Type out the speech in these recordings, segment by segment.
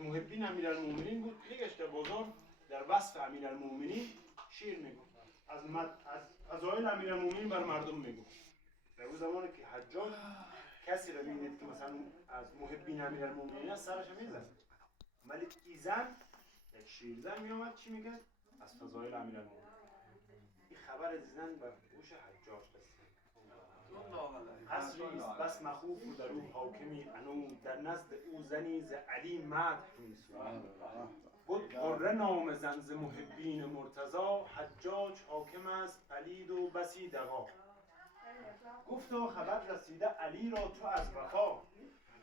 از محبین امیرالمومنین بود. میگشت بزرگ در وصف امیرالمومنین شعر میگفت، از فضایل امیرالمومنین بر مردم میگفت. در اون زمانی که حجاج کسی را می‌دید که مثلا از محبین امیرالمومنین است سرش میزد، ولی ایزن یک شیرزن میامد چی میگه؟ از فضایل امیرالمومنین. این خبر از زن به گوش حجاج رسید. قصری است بس مخوف و در او حاکمی انو، در نزد او زنی ز علی مدح می‌سرود. بود قره نام زن ز محبین مرتضی، حجاج حاکم است پلید و بسی دغا. گفتا خبر رسیده علی را تو از وفا،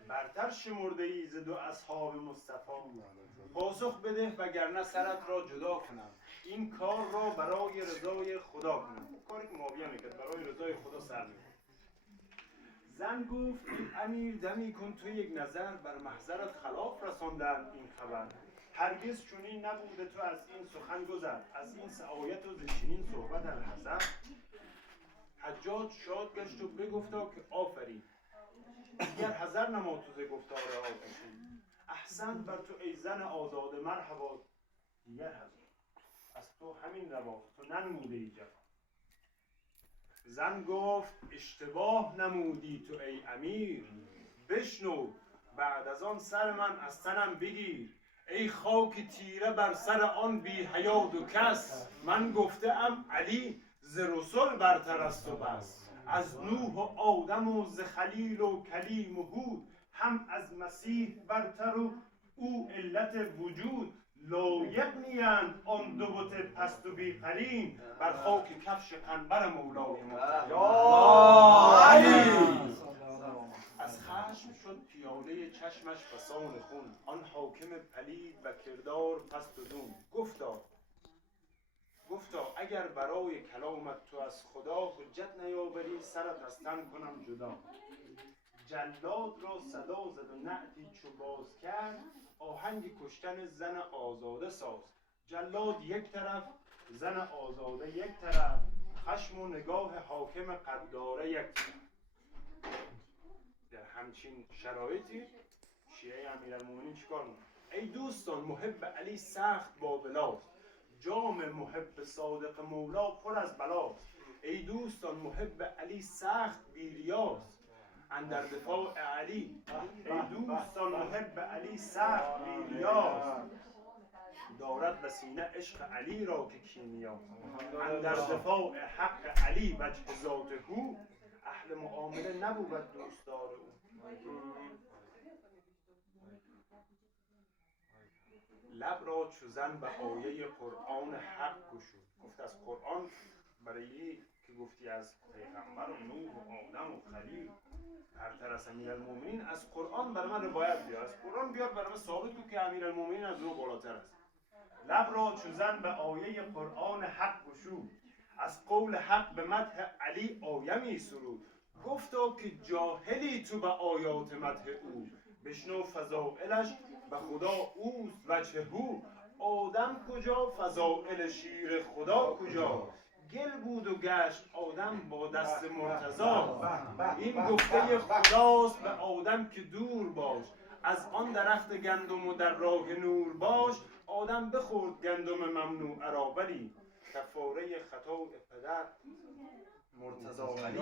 برتر شمرده ای ز دو اصحاب مصطفی. پاسخ بده وگرنه سرت را جدا کنم، این کار را برای رضای خدا کنم. کاری که معاویه میکرد برای رضای خدا سر می‌برد. زن گفت ای امیر دمی کن تو یک نظر، بر محضرت خلاف رساندند این خبر. هرگز چنین نبوده تو از این سخن گذر، از این سعایت و ز چنین صحبت الحذر. حجاج شاد گشت و بگفتا که آفرین، دیگر حذر نما تو ز گفتار آتشین. احسن بر تو ای زن آزاده مرحبا، دیگر حذر از تو همین رواست تو ننموده ای جفا. زن گفت اشتباه نمودی تو ای امیر، بشنو بعد از آن سر من از تنم بگیر. ای خاک تیره بر سر آن بی حیا دو کس، من گفته ام علی ز رسل برتر است و بس. از نوح و آدم و ز خلیل و کلیم و هود، هم از مسیح برتر و او علت وجود. لایق نیند آن دو بت پست و بی قرین، بر خاک کفش قنبر مولای مرتضی. از خشم شد پیاله چشمش فسان خون، آن حاکم پلید و کردار پست و دون. گفتا اگر برای کلامت تو از خدا، حجت نیاوری سرت از تن کنم جدا. جلاد را صدا زد و نعتی چو باز کرد، آهنگ کشتن زن آزاده ساز. جلاد یک طرف زن آزاده یک طرف، خشم و نگاه حاکم قداره یک طرف. در همچین شرایطی شیعه امیرالمومنین چیکار می‌کنه؟ ای دوستان محب علی سخت با بلاست، جام محب صادق مولا پر از بلاست. ای دوستان محب علی سخت بیریاست، اندر دفاع علی. ای دوستان محب علی سخت بیریاست، دارد به سینه عشق علی را که کیمیا. اندر دفاع حق علی وجه ذات هو، اهل معامله نبود دوستدار او. لب را چو زن به آیه قرآن حق گشود. گفت از قرآن برای که گفتی از پیغمبر و نوح و آدم و خلیل برتر از امیرالمومنین، از قرآن برای من روایت بیار، از قرآن بیار برای من ثابت کن که امیرالمومنین از او بالاتر است. لب را چو زن به آیه قرآن حق گشود، از قول حق به مدح علی آیه می سرود. گفتا که جاهلی تو به آیات مدح او، بشنو فضائلش به خدا اوست وجه هو. آدم کجا فضائل شیر خدا کجا، گل بود و گشت آدم با دست مرتضی. این گفته خداست به آدم که دور باش، از آن درخت گندم و در راه نور باش. آدم بخورد گندم ممنوع را، ولی کفاره خطای پدر مرتضی علی.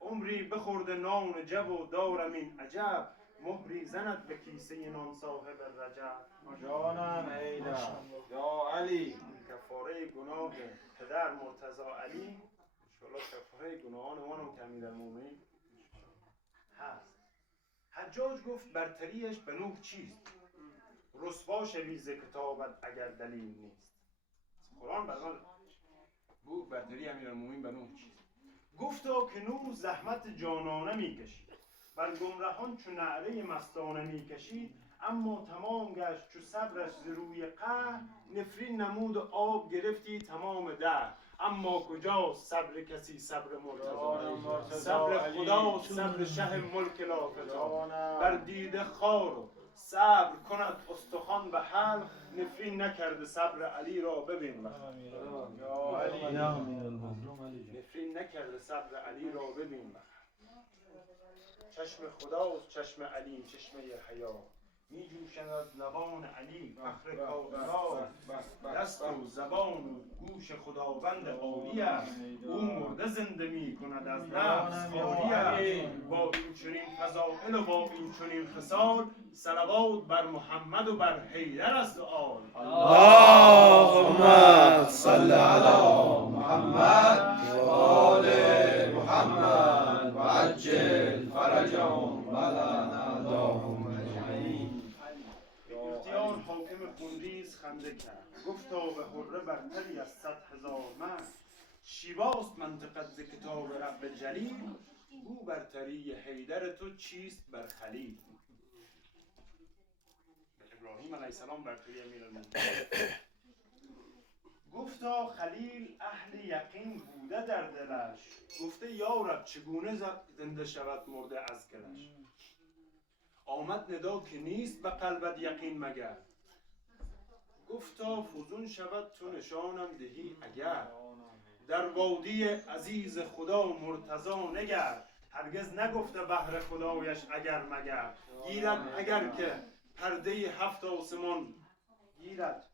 عمری بخورده نان جو و دارم این عجب، مهری زند به کیسه نان صاحب رجب. جانم ایلا یا علی. کفاره گناه پدر مرتضی علی، انشاءالله کفاره گناهان ما که امیرالمومنین هست. حجاج گفت برتریش به نوح چیست، رسوا شوی ز کتابت اگر دلیل نیست. قرآن برای بو برتری امیرالمومنین به نوح چیست. گفتا که نوح زحمت جانانه میکشید، بر گمرهان چو نعره مستانه میکشید. اما تمام گشت چو صبرش ز روی قهر، نفرین نمود و آب گرفتی تمام دهر. اما کجاست صبر کسی صبر مرتضی، صبر خداست صبر شه ملک لافتا. بر دیده خار و صبر کند استخوان به حلق، نفرین نکرده صبر علی را ببین بخت. نفرین نکرده صبر علی را ببین بخت. چشم خداست چشم علی چشمه حیا، می جوشد از لبان علی فخر کائنات. دست و زبان و گوش خداوند عالی است، او مرده زنده می کند از نفس خالی است. با این چنین فضائل و با این چنین خصال، صلوات بر محمد و بر حیدر است و آل. اللهم صل علی محمد و آل محمد و عجل فرجهم و لعنتهم اجمعین. به اختیار حاکم خونریز خنده کرد، گفتا به حره برتری از 100,000 مرد. شیواست منطقت ز کتاب رب جلیل، گو برتری حیدر تو چیست بر خلیل. به ابراهیم علیه السلام برتری امیرالمومنین. گفتا خلیل اهل یقین بوده در دلش، گفته یا رب چگونه زنده شود مرده از گلش. آمد ندا که نیست به قلبت یقین مگر، گفتا فزون شود تو نشانم دهی اگر. در وادی عزیز خدا مرتضا نگر، هرگز نگفته بهر خدایش اگر مگر. گیرد اگر که پرده 7 آسمان گیرد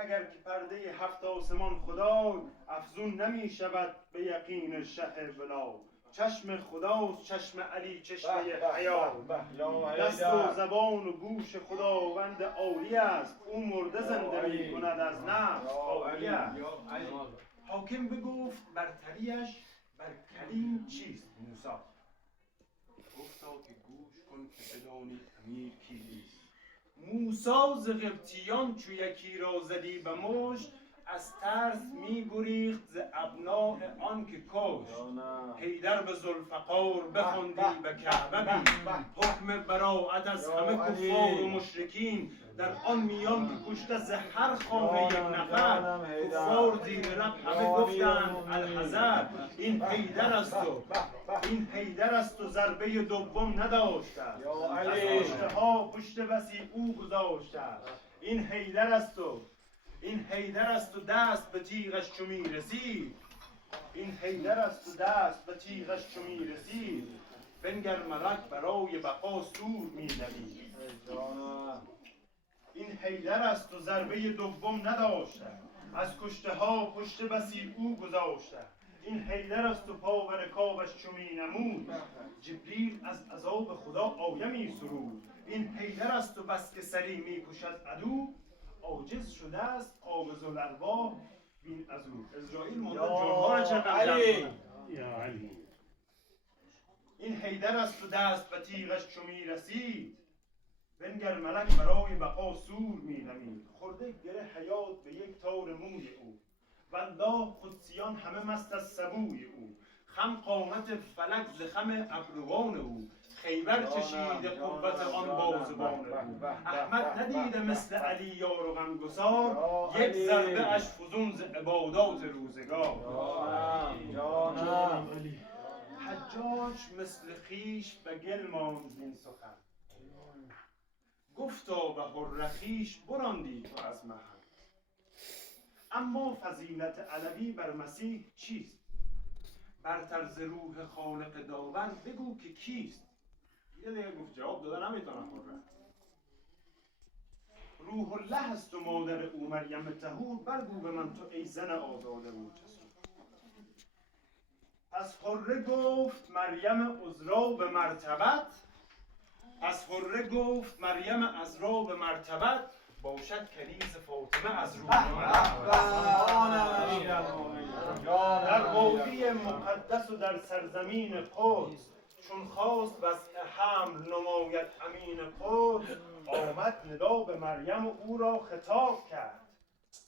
اگر که پرده 7 آسمان خدا، افزون نمی شود به یقین شه بلا. چشم خداست چشم علی چشمه حیات، دست و زبان و گوش خداوند عالی است، او مرده زنده می کند از نفس خالی است. حاکم بگفت برتریش بر کلیم چیست موسی. گفتا که گوش کن که بدانی امیر کیست. موسی ز قبطیان چو یکی را زدی به مشت، از ترس می گریخت ز ابناء آن که کشت. حیدر به ذوالفقار بخواندی به کعبه بین، حکم براءت از همه کفار و مشرکین. در آن میان که کشته ز هر خانه یک نفر، کفار زیر لب همه گفتند الحذر. این حیدر است و ضربه دوم نداشته، از کشته ها پشت بسی او گذاشته. این حیدر است و دست به تیغش چو می رسید، بنگر ملک برای بقا سور می نوید. این حیدر است و ضربه دوم نداشته، از کشته ها پشت بسی او گذاشته. این حیدر است و پا و رکابش چو می نمود، جبریل از عذاب خدا آیه می سرود. این حیدر است و بس که سری می کشد عدو، عاجز شده است قابض الارواح بین از او. اسرائیل مونده جنها را چقدر یا علی. این حیدر است و دست به تیغش چو می رسید، بنگر ملک برای بقا سور می دمید. خورده گره حیات به یک تار موی او، والله قدسیان همه مست از سبوی او. خم قامت فلک ز خم ابروان او، خیبر چشیده قوت آن بازوان او. احمد ندیده مثل علی یار و غمگسار، یک ضربه اش فزون ز عبادات روزگار. حجاج مثل خویش به گل ماند زین سخن، گفتا به حره خویش براندی تو از محل. اما فضیلت علوی بر مسیح چیست؟ برتر ز روح خالق داور بگو که کیست؟ یه دیگه گفت جواب داده نمیتونم حره. روح الله است و مادر او مریم طهور، برگو به من تو ای زن آزاده و جسور. پس حره گفت مریم عذرا به مرتبت، باشد کنیز فاطمه از روی در وادی مقدس و در سرزمین قدس. چون خواست وضع حمل نماید امین قدس، آمد ندا به مریم و او را خطاب کرد.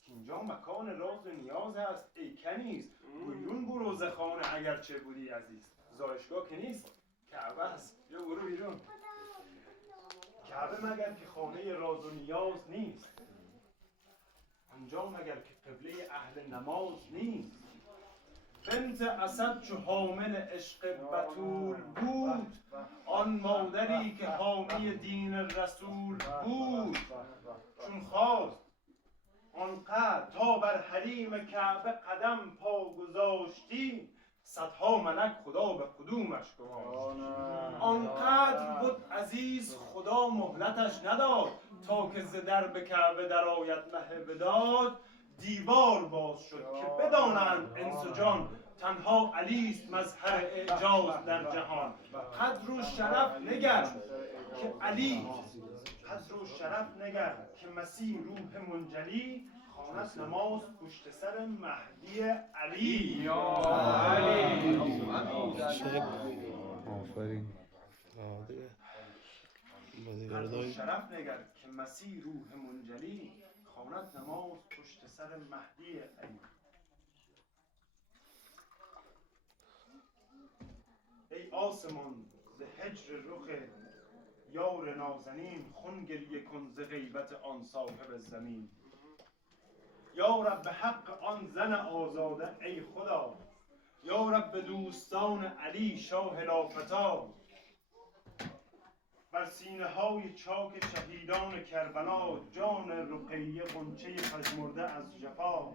اینجا مکان راز و نیاز است ای کنیز، بیرون برو ز خانه اگرچه بودی عزیز. زایشگاه که نیست، کعبه است، یا برو بیرون. کعبه مگر که خانه راز و نیاز نیست، آنجا مگر که قبله اهل نماز نیست. بنت اسد چو حامل عشق بتول بود، آن مادری که حامی دین رسول بود. چون خواست آنقدر تا بر حریم کعبه قدم پا گذاشتی، صدها ملک خدا به قدومش گماشت. جانم آنقدر بود عزیز خدا مهلتش نداد تا که ز درب کعبه درآید مه وداد. دیوار باز شد که بدانند انس و جان تنها علی است مظهر اعجاز در جهان. قدر و شرف نگر که علی، قدر و شرف نگر که مسیح روح منجلی خواند نماز پشت سر مهدی علی. یا علی آفرین. قدر و شرف نگر که مسیح روح منجلی خواند نماز پشت سر مهدی علی. ای آسمان ز هجر رخ یار نازنین خون گریه کن ز غیبت آن صاحب زمین. یا رب به حق آن زن آزاده ای خدا، یا رب به دوستان علی شاه لافتا. بر سینه های چاک شهیدان کربلا جان رقیه غنچه پژمرده از جفا.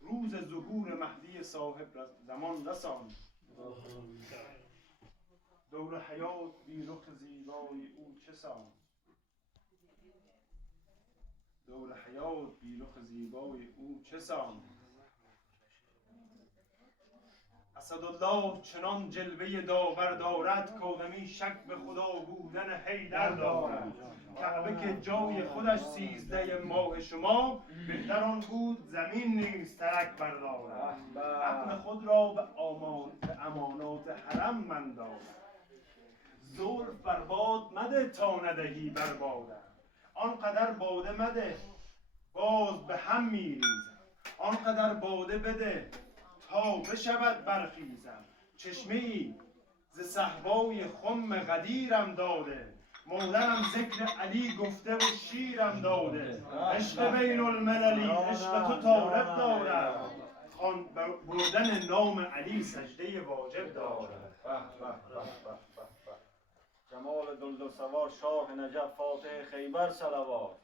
روز ظهور مهدی صاحب زمان رسان، دور حیات بی رخ زیبای او چه سان. دور حیات بی رخ زیبای او چه سان. اسدالله چنان جلوه داور دارد کآدمی شک به خدا بودن حیدر دارد. کعبه که جای خودش 13 ماه شما، بهتر آن بود زمین نیز ترک بردارد. عقل خود را به امانات حرم من دارد. زلف بر باد مده تا ندهی بر بادم، آنقدر باده مده باز به هم میریزم. آنقدر باده بده تا بشود برخیزم. چشمه ای ز صهبای خم غدیرم داده، مادرم ذکر علی گفته و شیرم داده. عشق بین المللی عشق تو طالب دارد، خوان بردن نام علی سجده واجب دارد. جمال دلدل سوار شاه نجف فاتح خیبر صلوات.